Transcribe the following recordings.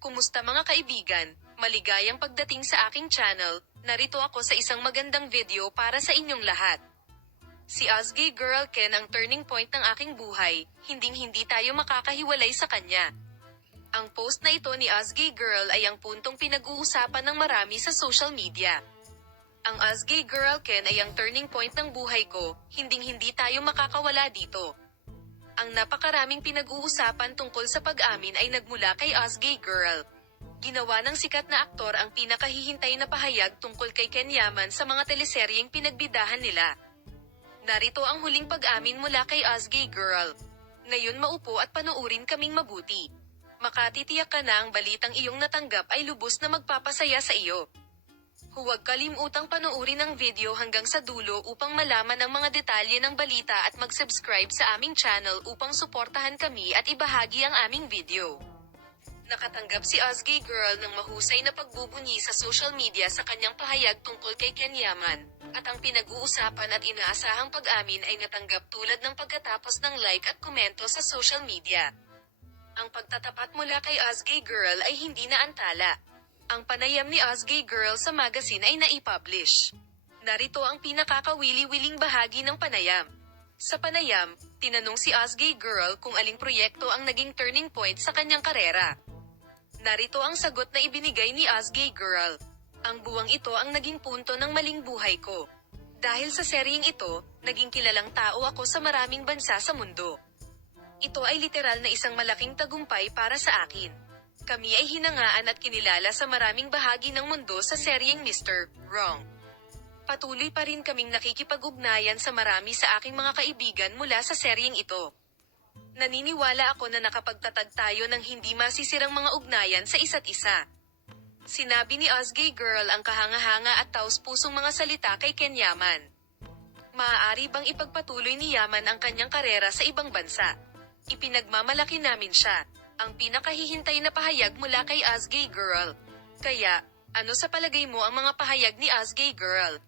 Kumusta mga kaibigan? Maligayang pagdating sa aking channel. Narito ako sa isang magandang video para sa inyong lahat. Si Osgay Girl Ken ang turning point ng aking buhay, hinding-hindi tayo makakahiwalay sa kanya. Ang post na ito ni Osgay Girl ay ang puntong pinag-uusapan ng marami sa social media. Ang Osgay Girl Ken ay ang turning point ng buhay ko, hinding-hindi tayo makakawala dito. Ang napakaraming pinag-uusapan tungkol sa pag-amin ay nagmula kay Osgay Girl. Ginawa ng sikat na aktor ang pinakahihintay na pahayag tungkol kay Ken Yaman sa mga teleseryeng pinagbidahan nila. Narito ang huling pag-amin mula kay Osgay Girl. Ngayon maupo at panuurin kaming mabuti. Makatitiyak ka na ang balitang iyong natanggap ay lubos na magpapasaya sa iyo. Huwag kalimutang panuurin ang video hanggang sa dulo upang malaman ang mga detalye ng balita at mag-subscribe sa aming channel upang suportahan kami at ibahagi ang aming video. Nakatanggap si Osgay Girl ng mahusay na pagbubunyi sa social media sa kanyang pahayag tungkol kay Ken Yaman, at ang pinag-uusapan at inaasahang pag-amin ay natanggap tulad ng pagkatapos ng like at komento sa social media. Ang pagtatapat mula kay Osgay Girl ay hindi naantala. Ang panayam ni Osgay Girl sa magazine ay naipublish. Narito ang pinakakawili-wiling bahagi ng panayam. Sa panayam, tinanong si Osgay Girl kung aling proyekto ang naging turning point sa kanyang karera. Narito ang sagot na ibinigay ni Osgay Girl. Ang buwang ito ang naging punto ng maling buhay ko. Dahil sa seryeng ito, naging kilalang tao ako sa maraming bansa sa mundo. Ito ay literal na isang malaking tagumpay para sa akin. Kami ay hinangaan at kinilala sa maraming bahagi ng mundo sa seryeng Mr. Wrong. Patuloy pa rin kaming nakikipag-ugnayan sa marami sa aking mga kaibigan mula sa seryeng ito. Naniniwala ako na nakapagtatag tayo ng hindi masisirang mga ugnayan sa isa't isa. Sinabi ni Osgay Girl ang kahanga-hanga at taos-pusong mga salita kay Ken Yaman. Maaari bang ipagpatuloy ni Yaman ang kanyang karera sa ibang bansa? Ipinagmamalaki namin siya. Ang pinakahihintay na pahayag mula kay Osgay Girl. Kaya, ano sa palagay mo ang mga pahayag ni Osgay Girl?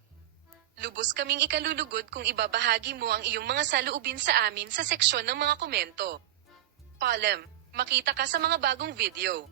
Lubos kaming ikalulugod kung ibabahagi mo ang iyong mga saloobin sa amin sa seksyon ng mga komento. Palem, makita ka sa mga bagong video.